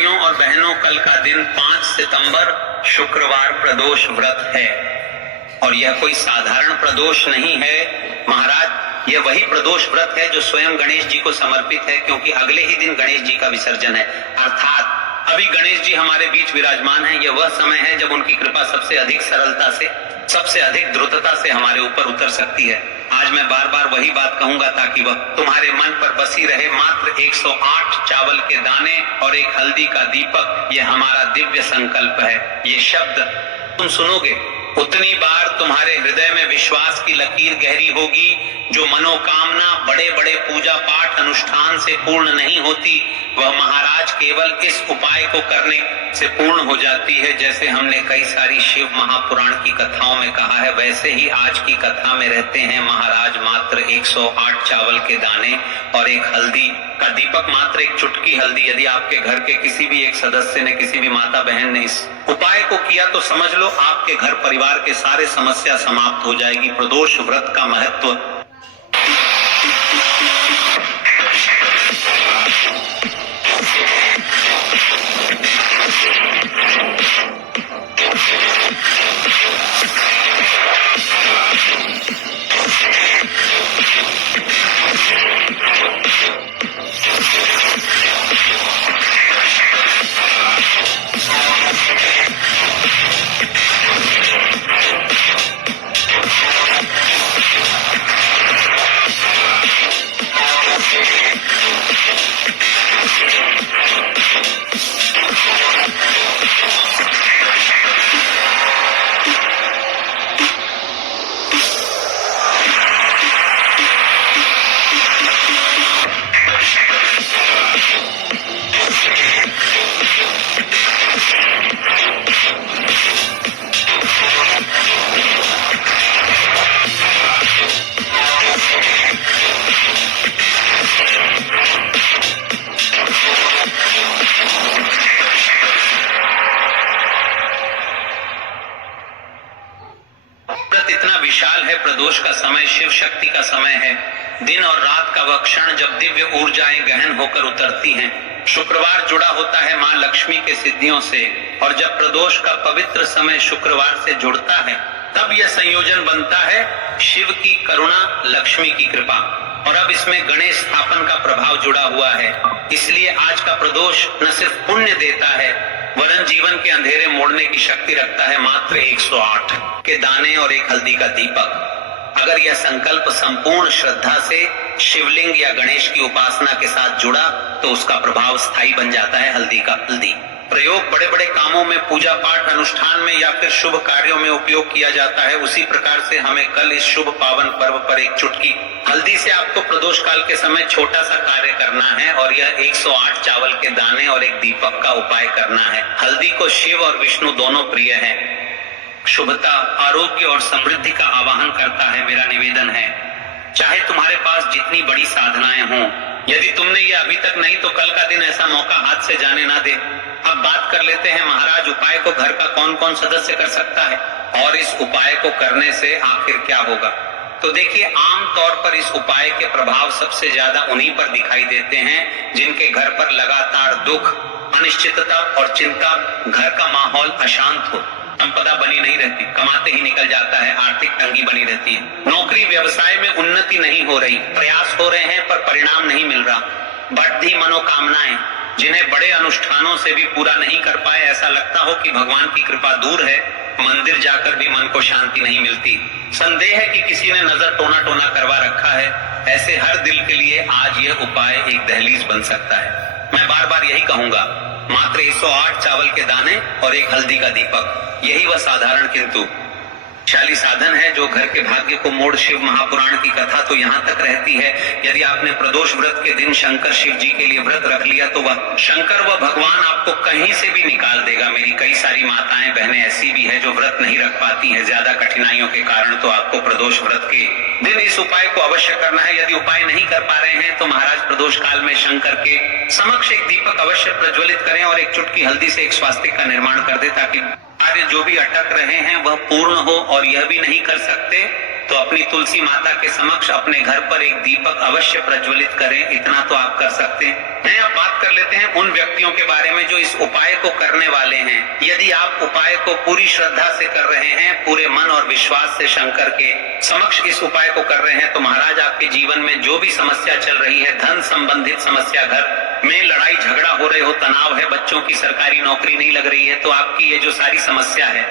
भाइयों और बहनों, कल का दिन 5 सितंबर शुक्रवार प्रदोष व्रत है और यह कोई साधारण प्रदोष नहीं है महाराज। यह वही प्रदोष व्रत है जो स्वयं गणेश जी को समर्पित है, क्योंकि अगले ही दिन गणेश जी का विसर्जन है। अर्थात अभी गणेश जी हमारे बीच विराजमान हैं। यह वह समय है जब उनकी कृपा सबसे अधिक सरलता से, सबसे अधिक द्रुतता से हमारे ऊपर उतर सकती है। आज मैं बार बार वही बात कहूंगा ताकि वह तुम्हारे मन पर बसी रहे। मात्र 108 चावल के दाने और एक हल्दी का दीपक, यह हमारा दिव्य संकल्प है। ये शब्द तुम सुनोगे उतनी बार तुम्हारे हृदय में विश्वास की लकीर गहरी होगी। जो मनोकामना बड़े बड़े पूजा पाठ अनुष्ठान से पूर्ण नहीं होती, वह महाराज केवल इस उपाय को करने से पूर्ण हो जाती है। जैसे हमने कई सारी शिव महापुराण की कथाओं में कहा है, वैसे ही आज की कथा में रहते हैं महाराज। मात्र 108 चावल के दाने और एक हल्दी का दीपक, मात्र एक चुटकी हल्दी। यदि आपके घर के किसी भी एक सदस्य ने, किसी भी माता बहन ने इस उपाय को किया तो समझ लो आपके घर परिवार के सारे समस्या समाप्त हो जाएगी। प्रदोष व्रत का महत्व इतना विशाल है। प्रदोष का समय शिव शक्ति का समय है। दिन और रात का वह क्षण जब दिव्य ऊर्जाएं गहन होकर उतरती हैं। शुक्रवार जुड़ा होता है मां लक्ष्मी के सिद्धियों से, और जब प्रदोष का पवित्र समय शुक्रवार से जुड़ता है, तब यह संयोजन बनता है शिव की करुणा, लक्ष्मी की कृपा। और अब इसमें गणेश स्थापन का प्रभाव जुड़ा हुआ है। इसलिए आज का प्रदोष न सिर्फ पुण्य देता है, वरन जीवन के अंधेरे मोड़ने की शक्ति रखता है। मात्र 108 के दाने और एक हल्दी का दीपक। अगर यह संकल्प संपूर्ण श्रद्धा से शिवलिंग या गणेश की उपासना के साथ जुड़ा तो उसका प्रभाव स्थायी बन जाता है। हल्दी का हल्दी प्रयोग बड़े बड़े कामों में, पूजा पाठ अनुष्ठान में या फिर शुभ कार्यों में उपयोग किया जाता है। उसी प्रकार से हमें कल इस शुभ पावन पर्व पर एक चुटकी हल्दी से आपको प्रदोष काल के समय छोटा सा कार्य करना है, और यह 108 चावल के दाने और एक दीपक का उपाय करना है। हल्दी को शिव और विष्णु दोनों प्रिय है। शुभता, आरोग्य और समृद्धि का आवाहन करता है। मेरा निवेदन है, चाहे तुम्हारे पास जितनी बड़ी साधनाएं हों, यदि तुमने ये अभी तक नहीं तो कल का दिन ऐसा मौका हाथ से जाने ना दे। अब बात कर लेते हैं महाराज, उपाय को घर का कौन कौन सदस्य कर सकता है और इस उपाय को करने से आखिर क्या होगा। तो देखिए, आम तौर पर इस उपाय के प्रभाव सबसे ज्यादा उन्हीं पर दिखाई देते हैं जिनके घर पर लगातार दुख, अनिश्चितता और चिंता, घर का माहौल अशांत हो, संपदा बनी नहीं रहती, कमाते ही निकल जाता है, आर्थिक तंगी बनी रहती है, नौकरी व्यवसाय में उन्नति नहीं हो रही, प्रयास हो रहे हैं पर परिणाम नहीं मिल रहा, बढ़ती मनोकामनाएं जिन्हें बड़े अनुष्ठानों से भी पूरा नहीं कर पाए, ऐसा लगता हो कि भगवान की कृपा दूर है, मंदिर जाकर भी मन को शांति नहीं मिलती, संदेह है कि किसी ने नजर टोना टोना करवा रखा है, ऐसे हर दिल के लिए आज यह उपाय एक दहलीज बन सकता है। मैं बार बार यही कहूंगा, मात्र 108 चावल के दाने और एक हल्दी का दीपक, यही वह साधारण किंतु शाली साधन है जो घर के भाग्य को मोड़। शिव महापुराण की कथा तो यहाँ तक रहती है, यदि आपने प्रदोष व्रत के दिन शंकर शिव जी के लिए व्रत रख लिया तो वह शंकर व भगवान आपको कहीं से भी निकाल देगा। मेरी कई सारी माताएं बहनें ऐसी भी है जो व्रत नहीं रख पाती हैं ज्यादा कठिनाइयों के कारण, तो आपको प्रदोष व्रत के दिन इस उपाय को अवश्य करना है। यदि उपाय नहीं कर पा रहे हैं तो महाराज प्रदोष काल में शंकर के समक्ष एक दीपक अवश्य प्रज्वलित करें और एक चुटकी हल्दी से एक स्वास्तिक का निर्माण कर दे, ताकि कार्य जो भी अटक रहे हैं वह पूर्ण हो। और यह भी नहीं कर सकते तो अपनी तुलसी माता के समक्ष अपने घर पर एक दीपक अवश्य प्रज्वलित करें, इतना तो आप कर सकते हैं। अब बात कर लेते हैं उन व्यक्तियों के बारे में जो इस उपाय को करने वाले हैं। यदि आप उपाय को पूरी श्रद्धा से कर रहे हैं, पूरे मन और विश्वास से शंकर के समक्ष इस उपाय को कर रहे हैं, तो महाराज आपके जीवन में जो भी समस्या चल रही है, धन संबंधित समस्या, घर में लड़ाई झगड़ा हो रहे हो, तनाव है, बच्चों की सरकारी नौकरी नहीं लग रही है, तो आपकी ये जो सारी समस्या है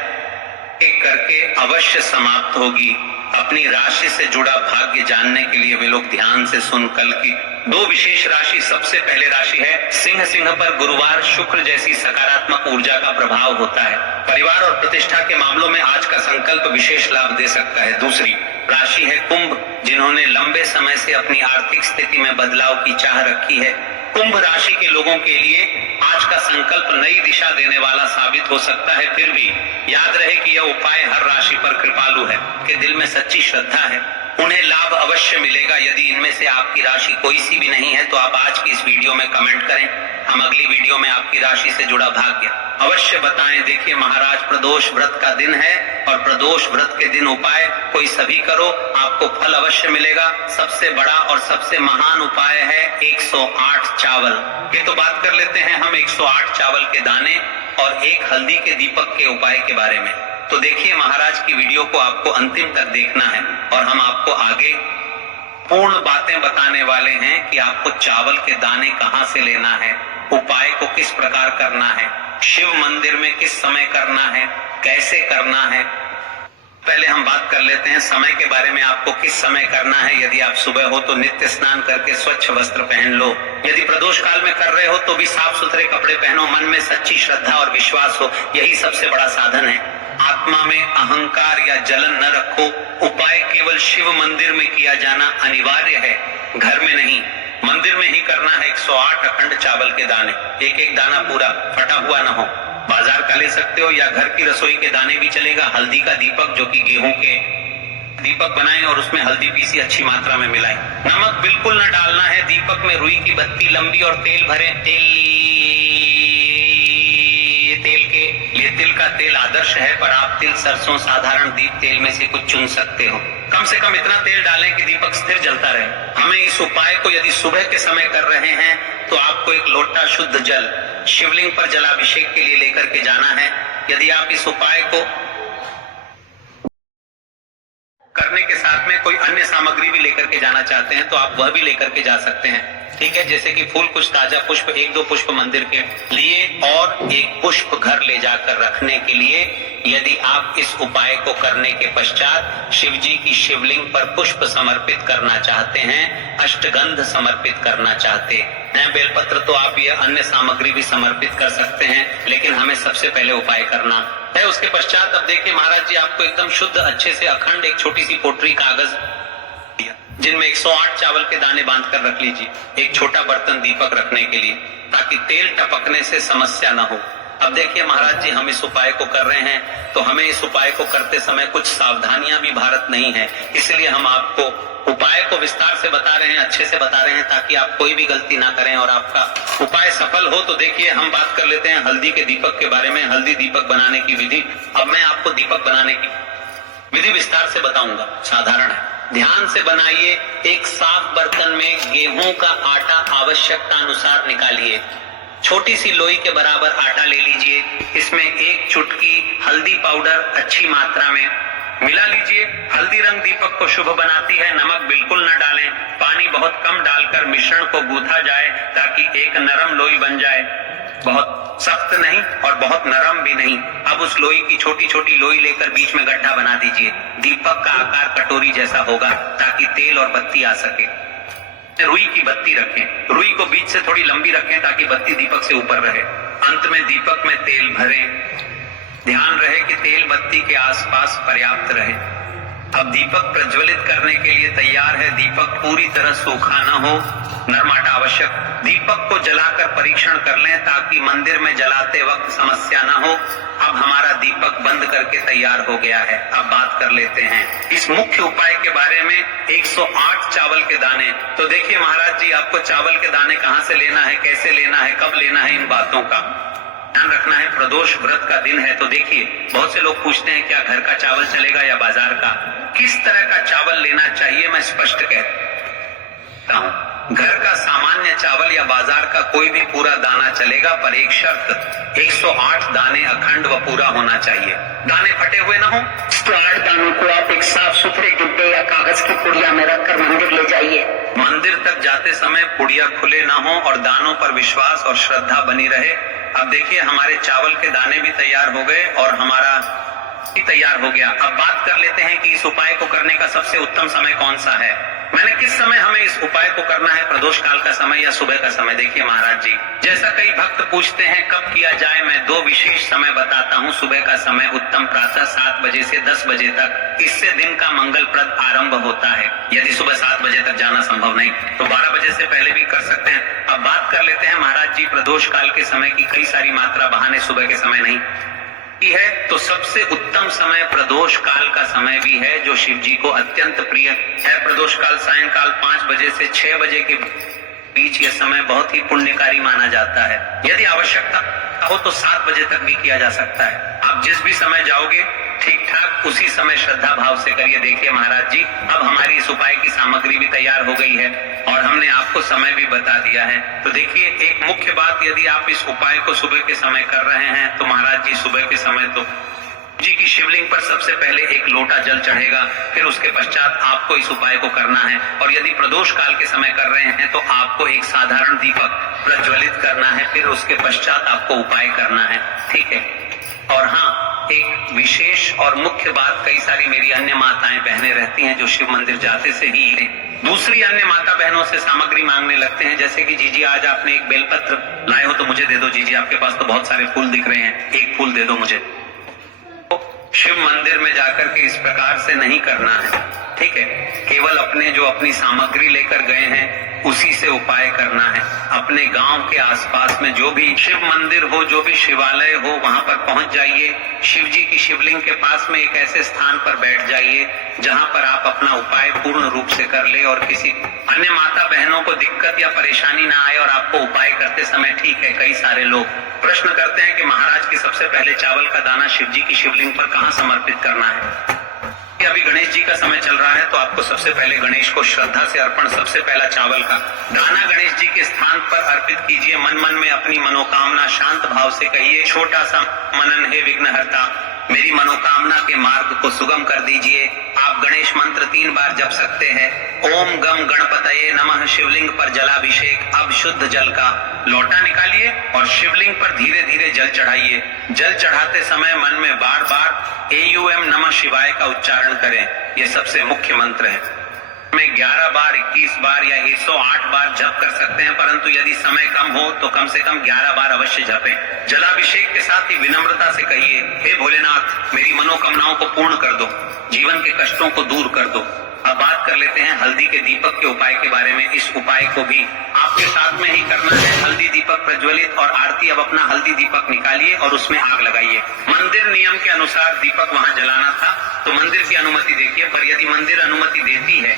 एक करके अवश्य समाप्त होगी। अपनी राशि से जुड़ा भाग्य जानने के लिए वे लोग ध्यान से सुन कल की दो विशेष राशि। सबसे पहले राशि है सिंह। सिंह पर गुरुवार शुक्र जैसी सकारात्मक ऊर्जा का प्रभाव होता है। परिवार और प्रतिष्ठा के मामलों में आज का संकल्प विशेष लाभ दे सकता है। दूसरी राशि है कुंभ, जिन्होंने लंबे समय से अपनी आर्थिक स्थिति में बदलाव की चाह रखी है। कुंभ राशि के लोगों के लिए आज का संकल्प नई दिशा देने वाला साबित हो सकता है। फिर भी याद रहे कि यह उपाय हर राशि पर कृपालु है, कि दिल में सच्ची श्रद्धा है, उन्हें लाभ अवश्य मिलेगा। यदि इनमें से आपकी राशि कोई सी भी नहीं है तो आप आज की इस वीडियो में कमेंट करें, हम अगली वीडियो में आपकी राशि से जुड़ा भाग्य अवश्य बताएं। देखिए महाराज, प्रदोष व्रत का दिन है और प्रदोष व्रत के दिन उपाय कोई सभी करो, आपको फल अवश्य मिलेगा। सबसे बड़ा और सबसे महान उपाय है 108 चावल। ये तो बात कर लेते हैं हम 108 चावल के दाने और एक हल्दी के दीपक के उपाय के बारे में। तो देखिए महाराज की वीडियो को आपको अंतिम तक देखना है और हम आपको आगे पूर्ण बातें बताने वाले हैं कि आपको चावल के दाने कहां से लेना है, उपाय को किस प्रकार करना है, शिव मंदिर में किस समय करना है, कैसे करना है। पहले हम बात कर लेते हैं समय के बारे में, आपको किस समय करना है। यदि आप सुबह हो तो नित्य स्नान करके स्वच्छ वस्त्र पहन लो। यदि प्रदोष काल में कर रहे हो तो भी साफ सुथरे कपड़े पहनो, मन में सच्ची श्रद्धा और विश्वास हो, यही सबसे बड़ा साधन है। आत्मा में अहंकार या जलन न रखो। उपाय केवल शिव मंदिर में किया जाना अनिवार्य है, घर में नहीं। मंदिर में ही करना है। 108 अखंड चावल के दाने, एक एक दाना पूरा फटा हुआ न हो। बाजार का ले सकते हो या घर की रसोई के दाने भी चलेगा। हल्दी का दीपक, जो कि गेहूं के दीपक बनाएं और उसमें हल्दी पीसी अच्छी मात्रा में मिलाएं। नमक बिल्कुल न डालना है। दीपक में रुई की बत्ती लंबी और तेल भरे। तिल का तेल आदर्श है, पर आप तिल, सरसों, साधारण दीप तेल में से कुछ चुन सकते हो। कम से कम इतना तेल डालें कि दीपक स्थिर जलता रहे। हमें इस उपाय को यदि सुबह के समय कर रहे हैं तो आपको एक लोटा शुद्ध जल शिवलिंग पर जलाभिषेक के लिए लेकर के जाना है। यदि आप इस उपाय को करने के साथ में कोई अन्य सामग्री भी लेकर के जाना चाहते हैं तो आप वह भी लेकर के जा सकते हैं, ठीक है। जैसे कि फूल, कुछ ताजा पुष्प, 1-2 पुष्प मंदिर के लिए और एक पुष्प घर ले जाकर रखने के लिए। यदि आप इस उपाय को करने के पश्चात शिव जी की शिवलिंग पर पुष्प समर्पित करना चाहते हैं, अष्टगंध समर्पित करना चाहते हैं, बेलपत्र, तो आप ये अन्य सामग्री भी समर्पित कर सकते हैं, लेकिन हमें सबसे पहले उपाय करना है। उसके पश्चात अब देखिए महाराज जी, आपको एकदम शुद्ध अच्छे से अखंड एक छोटी सी पोटरी कागज जिनमें 108 चावल के दाने बांध कर रख लीजिए। एक छोटा बर्तन दीपक रखने के लिए, ताकि तेल टपकने से समस्या न हो। अब देखिए महाराज जी, हम इस उपाय को कर रहे हैं तो हमें इस उपाय को करते समय कुछ सावधानियां भी भारत नहीं है, इसलिए हम आपको उपाय को विस्तार से बता रहे हैं, अच्छे से बता रहे हैं, ताकि आप कोई भी गलती ना करें और आपका उपाय सफल हो। तो देखिए हम बात कर लेते हैं हल्दी के दीपक के बारे में, हल्दी दीपक बनाने की विधि। अब मैं आपको दीपक बनाने की विधि विस्तार से बताऊंगा, साधारण है, ध्यान से बनाइए। एक साफ बर्तन में गेहूं का आटा आवश्यकता अनुसार निकालिए। छोटी सी लोई के बराबर आटा ले लीजिए। इसमें 1 चुटकी हल्दी पाउडर अच्छी मात्रा में मिला लीजिए। हल्दी रंग दीपक को शुभ बनाती है। नमक बिल्कुल न डालें। पानी बहुत कम डालकर मिश्रण को गूंथा जाए ताकि एक नरम लोई बन जाए, बहुत सख्त नहीं और बहुत नरम भी नहीं। अब उस लोई की छोटी छोटी लोई लेकर बीच में गड्ढा बना दीजिए। दीपक का आकार कटोरी जैसा होगा ताकि तेल और बत्ती आ सके। रुई की बत्ती रखें। रुई को बीच से थोड़ी लंबी रखें ताकि बत्ती दीपक से ऊपर रहे। अंत में दीपक में तेल भरें। ध्यान रहे कि तेल बत्ती के आसपास पर्याप्त रहे। अब दीपक प्रज्वलित करने के लिए तैयार है। दीपक पूरी तरह सूखा न हो, नरम आटा आवश्यक। दीपक को जलाकर परीक्षण कर लें ताकि मंदिर में जलाते वक्त समस्या न हो। अब हमारा दीपक बंद करके तैयार हो गया है। अब बात कर लेते हैं इस मुख्य उपाय के बारे में, 108 चावल के दाने। तो देखिए महाराज जी, आपको चावल के दाने कहां से लेना है, कैसे लेना है, कब लेना है, इन बातों का ध्यान रखना है प्रदोष व्रत का दिन है। तो देखिए, बहुत से लोग पूछते हैं क्या घर का चावल चलेगा या बाजार का, किस तरह का चावल लेना चाहिए, मैं स्पष्ट कहता हूं, घर का सामान्य चावल या बाजार का कोई भी पूरा दाना चलेगा, पर एक शर्त, 108 दाने अखंड व पूरा होना चाहिए। दाने फटे हुए ना हो। तो 8 दानों को आप एक साफ सुथरे डिब्बे या कागज की पुड़िया में रखकर मंदिर ले जाइए। मंदिर तक जाते समय पुड़िया खुले ना हो और दानों पर विश्वास और श्रद्धा बनी रहे। अब देखिए, हमारे चावल के दाने भी तैयार हो गए और हमारा भी तैयार हो गया। अब बात कर लेते हैं कि इस उपाय को करने का सबसे उत्तम समय कौन सा है। मैंने किस समय हमें इस उपाय को करना है, प्रदोष काल का समय या सुबह का समय। देखिए महाराज जी, जैसा कई भक्त पूछते हैं कब किया जाए, मैं 2 विशेष समय बताता हूँ। सुबह का समय उत्तम प्रातः 7 बजे से 10 बजे तक, इससे दिन का मंगलप्रद आरंभ होता है। यदि सुबह 7 बजे तक जाना संभव नहीं तो 12 बजे से पहले भी कर सकते हैं। अब बात कर लेते हैं महाराज जी प्रदोष काल के समय की। कई सारी मात्रा बहाने सुबह के समय नहीं है, तो सबसे उत्तम समय प्रदोष काल का समय भी है, जो शिव जी को अत्यंत प्रिय है। प्रदोष काल सायंकाल 5 बजे से 6 बजे के बीच यह समय बहुत ही पुण्यकारी माना जाता है। यदि आवश्यकता हो तो 7 बजे तक भी किया जा सकता है। आप जिस भी समय जाओगे ठीक ठाक उसी समय श्रद्धा भाव से करिए। देखिए महाराज जी, अब हमारी इस उपाय की सामग्री भी तैयार हो गई है और हमने आपको समय भी बता दिया है। तो देखिए, एक मुख्य बात, यदि आप इस उपाय को सुबह के समय कर रहे हैं तो महाराज जी सुबह के समय तो जी की शिवलिंग पर सबसे पहले 1 लोटा जल चढ़ेगा, फिर उसके पश्चात आपको इस उपाय को करना है। और यदि प्रदोष काल के समय कर रहे हैं तो आपको एक साधारण दीपक प्रज्वलित करना है, फिर उसके पश्चात आपको उपाय करना है, ठीक है। और हाँ, एक विशेष और मुख्य बात, कई सारी मेरी अन्य माताएं बहनें रहती हैं जो शिव मंदिर जाते से ही दूसरी अन्य माता बहनों से सामग्री मांगने लगते हैं, जैसे कि जीजी आज आपने एक बेलपत्र लाए हो तो मुझे दे दो। जीजी आपके पास तो बहुत सारे फूल दिख रहे हैं, 1 फूल दे दो मुझे। शिव मंदिर में जाकर के इस प्रकार से नहीं करना है, ठीक है। केवल अपनी सामग्री लेकर गए हैं उसी से उपाय करना है। अपने गांव के आसपास में जो भी शिव मंदिर हो, जो भी शिवालय हो, वहां पर पहुंच जाइए। शिव जी की शिवलिंग के पास में एक ऐसे स्थान पर बैठ जाइए जहां पर आप अपना उपाय पूर्ण रूप से कर ले और किसी अन्य माता बहनों को दिक्कत या परेशानी ना आए और आपको उपाय करते समय, ठीक है। कई सारे लोग प्रश्न करते हैं कि महाराज की सबसे पहले चावल का दाना शिव जी की शिवलिंग पर कहाँ समर्पित करना है। अभी गणेश जी का समय चल रहा है तो आपको सबसे पहले गणेश को श्रद्धा से अर्पण, सबसे पहला चावल का दाना गणेश जी के स्थान पर अर्पित कीजिए। मन मन में अपनी मनोकामना शांत भाव से कहिए, छोटा सा मनन हे विघ्नहर्ता, मेरी मनोकामना के मार्ग को सुगम कर दीजिए। आप गणेश मंत्र 3 बार जप सकते हैं। ओम गम गणपतये नमः। शिवलिंग पर जलाभिषेक। अब शुद्ध जल का लोटा निकालिए और शिवलिंग पर धीरे धीरे जल चढ़ाइए। जल चढ़ाते समय मन में बार बार AUM नमः शिवाय का उच्चारण करें। ये सबसे मुख्य मंत्र है। में 11 बार, 21 बार या 108 बार जप कर सकते हैं, परंतु यदि समय कम हो तो कम से कम 11 बार अवश्य जपें। जलाभिषेक के साथ ही विनम्रता से कहिए, हे भोलेनाथ, मेरी मनोकामनाओं को पूर्ण कर दो, जीवन के कष्टों को दूर कर दो। अब बात कर लेते हैं हल्दी के दीपक के उपाय के बारे में। इस उपाय को भी आपके साथ में ही करना है। हल्दी दीपक प्रज्वलित और आरती। अब अपना हल्दी दीपक निकालिए और उसमें आग लगाइए। मंदिर नियम के अनुसार दीपक वहां जलाना था तो मंदिर की अनुमति देखिए, पर यदि मंदिर अनुमति देती है,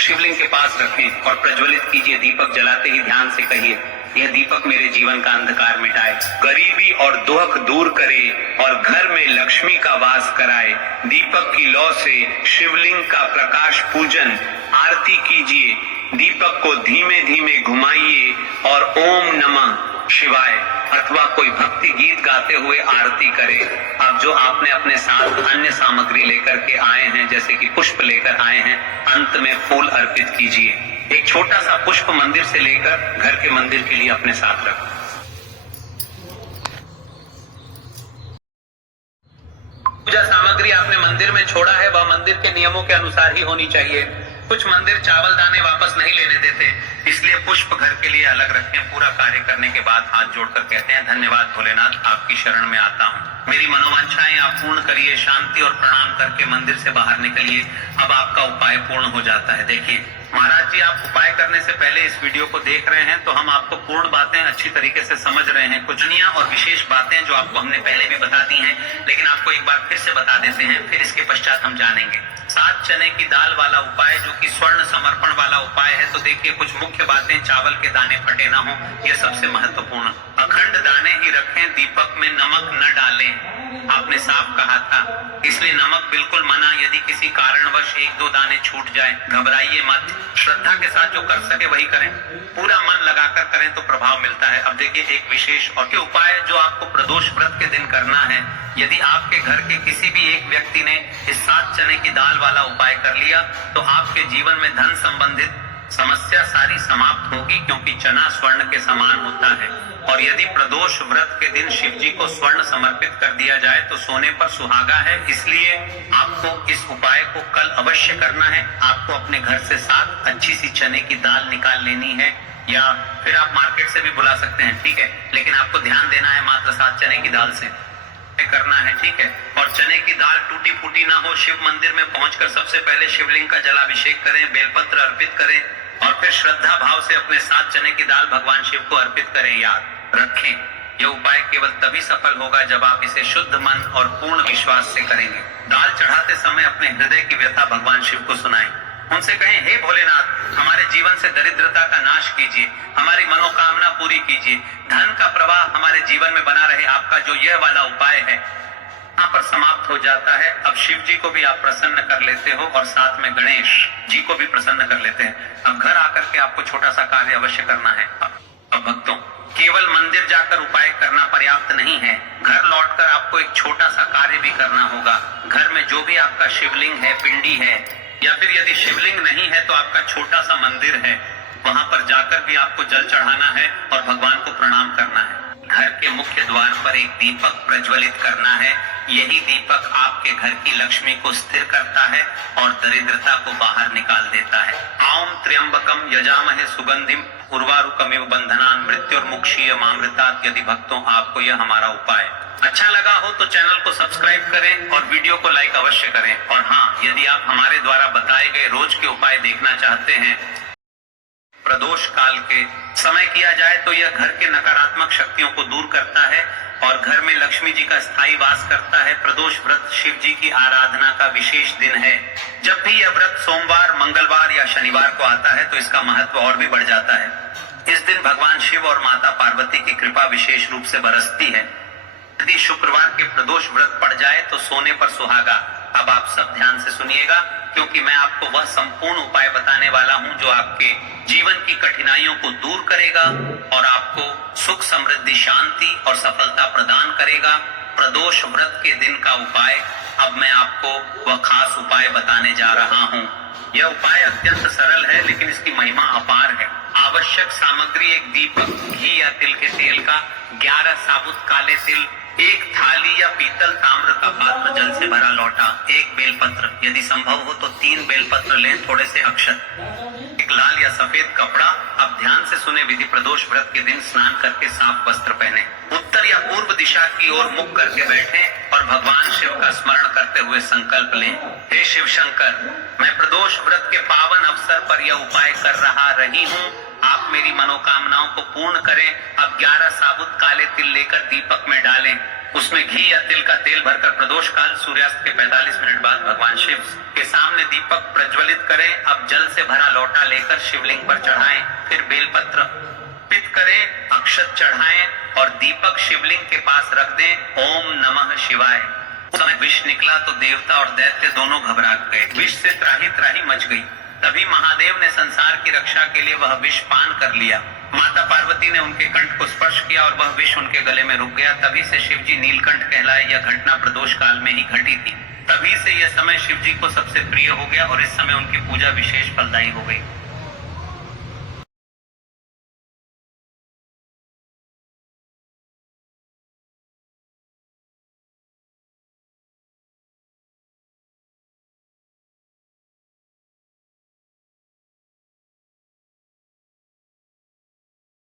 शिवलिंग के पास रखें और प्रज्वलित कीजिए। दीपक जलाते ही ध्यान से कहिए, यह दीपक मेरे जीवन का अंधकार मिटाए, गरीबी और दुख दूर करे और घर में लक्ष्मी का वास कराए। दीपक की लौ से शिवलिंग का प्रकाश पूजन आरती कीजिए। दीपक को धीमे धीमे घुमाइए और ओम नमः शिवाय अथवा कोई भक्ति गीत गाते हुए आरती करे। अब जो आपने अपने साथ अन्य सामग्री लेकर के आए हैं, जैसे कि पुष्प लेकर आए हैं, अंत में फूल अर्पित कीजिए। एक छोटा सा पुष्प मंदिर से लेकर घर के मंदिर के लिए अपने साथ रखें। पूजा सामग्री आपने मंदिर में छोड़ा है, वह मंदिर के नियमों के अनुसार ही होनी चाहिए। कुछ मंदिर चावल दाने वापस नहीं लेने देते, इसलिए पुष्प घर के लिए अलग रखें। पूरा कार्य करने के बाद हाथ जोड़कर कहते हैं, धन्यवाद भोलेनाथ, आपकी शरण में आता हूँ। मेरी मनोवांछाएं आप पूर्ण करिए। शांति और प्रणाम करके मंदिर से बाहर निकलिए। अब आपका उपाय पूर्ण हो जाता है। देखिए महाराज जी, आप उपाय करने से पहले इस वीडियो को देख रहे हैं तो हम आपको पूर्ण बातें अच्छी तरीके से समझ रहे हैं। कुछ नियम और विशेष बातें जो आपको हमने पहले भी बता दी हैं, लेकिन आपको एक बार फिर से बता देते हैं, फिर इसके पश्चात हम जानेंगे। 7 चने की दाल वाला उपाय, जो कि स्वर्ण समर्पण वाला उपाय है। तो देखिए कुछ मुख्य बातें, चावल के दाने फटे ना हो, यह सबसे महत्वपूर्ण। अखंड चंद दाने ही रखें, दीपक में नमक न डालें। आपने साफ कहा था, इसलिए नमक बिल्कुल मना। यदि किसी कारणवश 1-2 दाने छूट जाए, घबराइए मत। श्रद्धा के साथ जो कर सके वही करें, पूरा मन लगाकर करें तो प्रभाव मिलता है। अब देखिए एक विशेष और के उपाय जो आपको प्रदोष व्रत के दिन करना है। यदि आपके घर के किसी भी एक व्यक्ति ने इस 7 चने की दाल वाला उपाय कर लिया तो आपके जीवन में धन संबंधित समस्या सारी समाप्त होगी, क्योंकि चना स्वर्ण के समान होता है। और यदि प्रदोष व्रत के दिन शिव जी को स्वर्ण समर्पित कर दिया जाए तो सोने पर सुहागा है। इसलिए आपको इस उपाय को कल अवश्य करना है। आपको अपने घर से 7 अच्छी सी चने की दाल निकाल लेनी है, या फिर आप मार्केट से भी बुला सकते हैं, ठीक है। लेकिन आपको ध्यान देना है मात्र 7 चने की दाल से करना है, ठीक है। और चने की दाल टूटी फूटी ना हो। शिव मंदिर में पहुंचकर सबसे पहले शिवलिंग का जलाभिषेक करें, बेलपत्र अर्पित करें और फिर श्रद्धा भाव से अपने 7 चने की दाल भगवान शिव को अर्पित करें। याद रखें, यह उपाय केवल तभी सफल होगा जब आप इसे शुद्ध मन और पूर्ण विश्वास से करेंगे। दाल चढ़ाते समय अपने हृदय की व्यथा भगवान शिव को सुनाएं। उनसे कहें, हे भोलेनाथ, हमारे जीवन से दरिद्रता का नाश कीजिए, हमारी मनोकामना पूरी कीजिए, धन का प्रवाह हमारे जीवन में बना रहे। आपका जो यह वाला उपाय है यहाँ पर समाप्त हो जाता है। अब शिव जी को भी आप प्रसन्न कर लेते हो और साथ में गणेश जी को भी प्रसन्न कर लेते हैं। अब घर आकर के आपको छोटा सा कार्य अवश्य करना है। अब भक्तों, केवल मंदिर जाकर उपाय करना पर्याप्त नहीं है। घर लौटकर आपको एक छोटा सा कार्य भी करना होगा। घर में जो भी आपका शिवलिंग है, पिंडी है, या फिर यदि शिवलिंग नहीं है तो आपका छोटा सा मंदिर है, वहां पर जाकर भी आपको जल चढ़ाना है और भगवान को प्रणाम करना है। घर के मुख्य द्वार पर एक दीपक प्रज्वलित करना है। यही दीपक आपके घर की लक्ष्मी को स्थिर करता है और दरिद्रता को बाहर निकाल देता है। ओम त्र्यंबकम यजामहे सुगंधिम उर्वारुकमिव बंधनान मृत्युर्मुक्षीयमामृतात्। यदि भक्तों आपको यह हमारा उपाय अच्छा लगा हो तो चैनल को सब्सक्राइब करें और वीडियो को लाइक अवश्य करें। और हाँ, यदि आप हमारे द्वारा बताए गए रोज के उपाय देखना चाहते हैं प्रदोष काल के समय किया जाए तो यह घर के नकारात्मक शक्तियों को दूर करता है और घर में लक्ष्मी जी का स्थायी वास करता है। प्रदोष व्रत शिव जी की आराधना का विशेष दिन है। जब भी यह व्रत सोमवार, मंगलवार या शनिवार को आता है तो इसका महत्व और भी बढ़ जाता है। इस दिन भगवान शिव और माता पार्वती की कृपा विशेष रूप से बरसती है। यदि शुक्रवार के प्रदोष व्रत पड़ जाए तो सोने पर सुहागा। अब आप सब ध्यान से सुनिएगा, क्योंकि मैं आपको वह संपूर्ण उपाय बताने वाला हूं जो आपके जीवन की कठिनाइयों को दूर करेगा और आपको सुख, समृद्धि, शांति और सफलता प्रदान करेगा। प्रदोष व्रत के दिन का उपाय अब मैं आपको वह खास उपाय बताने जा रहा हूं। यह उपाय अत्यंत सरल है लेकिन इसकी महिमा अपार है। आवश्यक सामग्री: एक दीपक, घी या तिल के तेल का, 11 साबुत काले तिल, एक थाली या पीतल ताम्र का पात्र, जल से भरा लोटा, एक बेलपत्र, यदि संभव हो तो 3 बेलपत्र लें, थोड़े से अक्षत, एक लाल या सफेद कपड़ा। अब ध्यान से सुने विधि। प्रदोष व्रत के दिन स्नान करके साफ वस्त्र पहने, उत्तर या पूर्व दिशा की ओर मुख करके बैठें और भगवान शिव का स्मरण करते हुए संकल्प लें, हे शिव शंकर, मैं प्रदोष व्रत के पावन अवसर पर यह उपाय कर रही हूँ, आप मेरी मनोकामनाओं को पूर्ण करें। अब 11 साबुत काले तिल लेकर दीपक में डालें, उसमें घी या तिल का तेल भरकर प्रदोष काल सूर्यास्त के 45 मिनट बाद भगवान शिव के सामने दीपक प्रज्वलित करें। अब जल से भरा लोटा लेकर शिवलिंग पर चढ़ाएं, फिर बेलपत्र अर्पित करें, अक्षत चढ़ाएं और दीपक शिवलिंग के पास रख दें। ओम नमः शिवाय। उस समय विष निकला तो देवता और दैत्य दोनों घबरा गए। विष से त्राही त्राही मच गई। तभी महादेव ने संसार की रक्षा के लिए वह विष पान कर लिया। माता पार्वती ने उनके कंठ को स्पर्श किया और वह विष उनके गले में रुक गया। तभी से शिव जी नीलकंठ कहलाए। यह घटना प्रदोष काल में ही घटी थी। तभी से यह समय शिव जी को सबसे प्रिय हो गया और इस समय उनकी पूजा विशेष फलदायी हो गई।